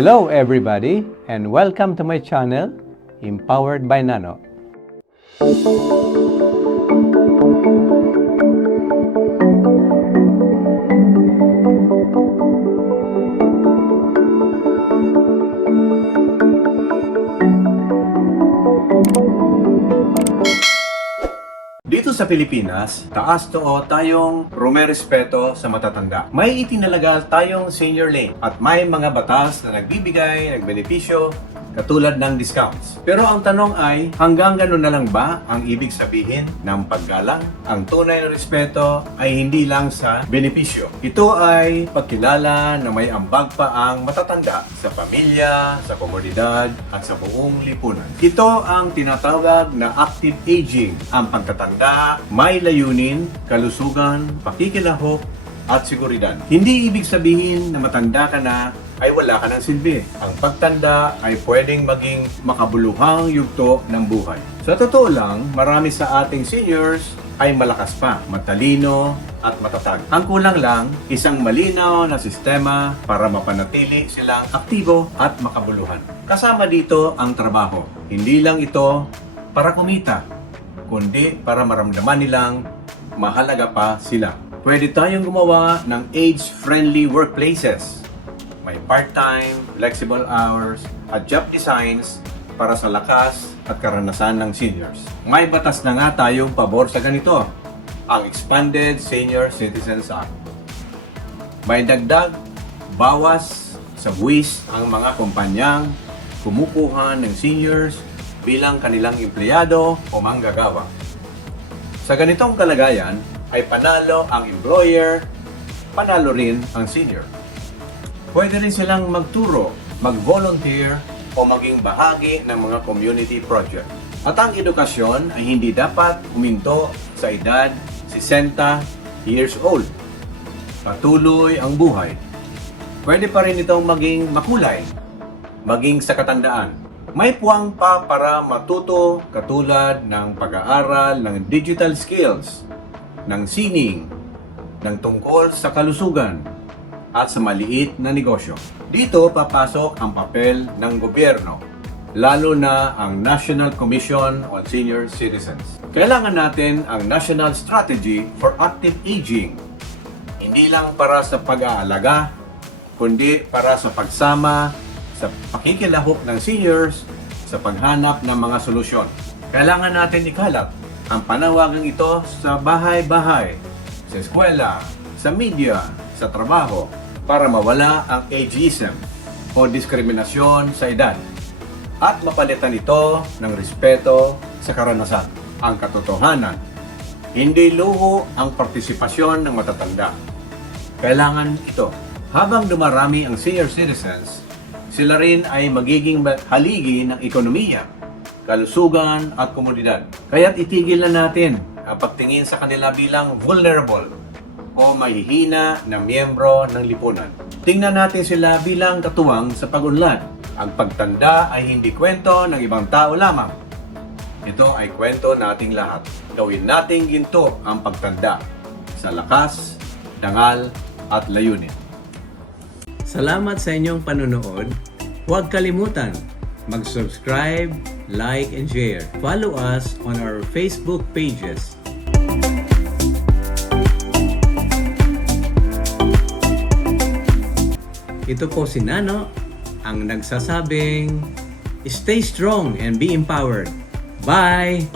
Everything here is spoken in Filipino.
Hello everybody and welcome to my channel, Empowered by Nano. Dito sa Pilipinas, taas too tayong rumerespeto sa matatanda. May itinalaga tayong senior lane at may mga batas na nagbibigay ng benepisyo katulad ng discounts. Pero ang tanong ay, hanggang ganun na lang ba ang ibig sabihin ng paggalang? Ang tunay na respeto ay hindi lang sa benepisyo. Ito ay pagkilala na may ambag pa ang matatanda sa pamilya, sa komunidad, at sa buong lipunan. Ito ang tinatawag na active aging. Ang pagtatanda may layunin, kalusugan, pakikilahok, at seguridad. Hindi ibig sabihin na matanda ka na ay wala ka ng silbi. Ang pagtanda ay pwedeng maging makabuluhang yugto ng buhay. Sa totoo lang, marami sa ating seniors ay malakas pa, matalino at matatag. Ang kulang lang, isang malinaw na sistema para mapanatili silang aktibo at makabuluhan. Kasama dito ang trabaho. Hindi lang ito para kumita, kundi para maramdaman nilang mahalaga pa sila. Pwede tayong gumawa ng age-friendly workplaces. May part-time, flexible hours, at job designs para sa lakas at karanasan ng seniors. May batas na nga tayong pabor sa ganito, ang Expanded Senior Citizens Act. May dagdag, bawas sa buwis ang mga kumpanyang kumukuha ng seniors bilang kanilang empleyado o manggagawa. Sa ganitong kalagayan, ay panalo ang employer, panalo rin ang senior. Pwede rin silang magturo, mag-volunteer, o maging bahagi ng mga community project. At ang edukasyon ay hindi dapat huminto sa edad 60 years old. Patuloy ang buhay. Pwede pa rin itong maging makulay, maging sa katandaan. May puwang pa para matuto katulad ng pag-aaral ng digital skills, ng sining, ng tungkol sa kalusugan, at sa maliit na negosyo. Dito papasok ang papel ng gobyerno, lalo na ang National Commission on Senior Citizens. Kailangan natin ang National Strategy for Active Aging, hindi lang para sa pag-aalaga, kundi para sa pagsama sa pakikilahok ng seniors sa paghanap ng mga solusyon. Kailangan natin ikalat ang panawagang ito sa bahay-bahay, sa eskwela, sa media, sa trabaho, para mawala ang ageism o diskriminasyon sa edad at mapalitan ito ng respeto sa karanasan. Ang katotohanan, hindi luho ang partisipasyon ng matatanda. Kailangan ito. Habang dumarami ang senior citizens, sila rin ay magiging haligi ng ekonomiya, kalusugan at komunidad. Kaya't itigil na natin ang pagtingin sa kanila bilang vulnerable o mahihina na miyembro ng lipunan. Tingnan natin sila bilang katuwang sa pag-unlad. Ang pagtanda ay hindi kwento ng ibang tao lamang. Ito ay kwento nating lahat. Gawin nating ginto ang pagtanda sa lakas, dangal at layunin. Salamat sa inyong panunood. Huwag kalimutan mag-subscribe, like, and share. Follow us on our Facebook pages. Ito po si Nano, ang nagsasabing, stay strong and be empowered. Bye!